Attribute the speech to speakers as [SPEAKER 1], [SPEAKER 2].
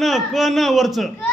[SPEAKER 1] ना क न वरचं?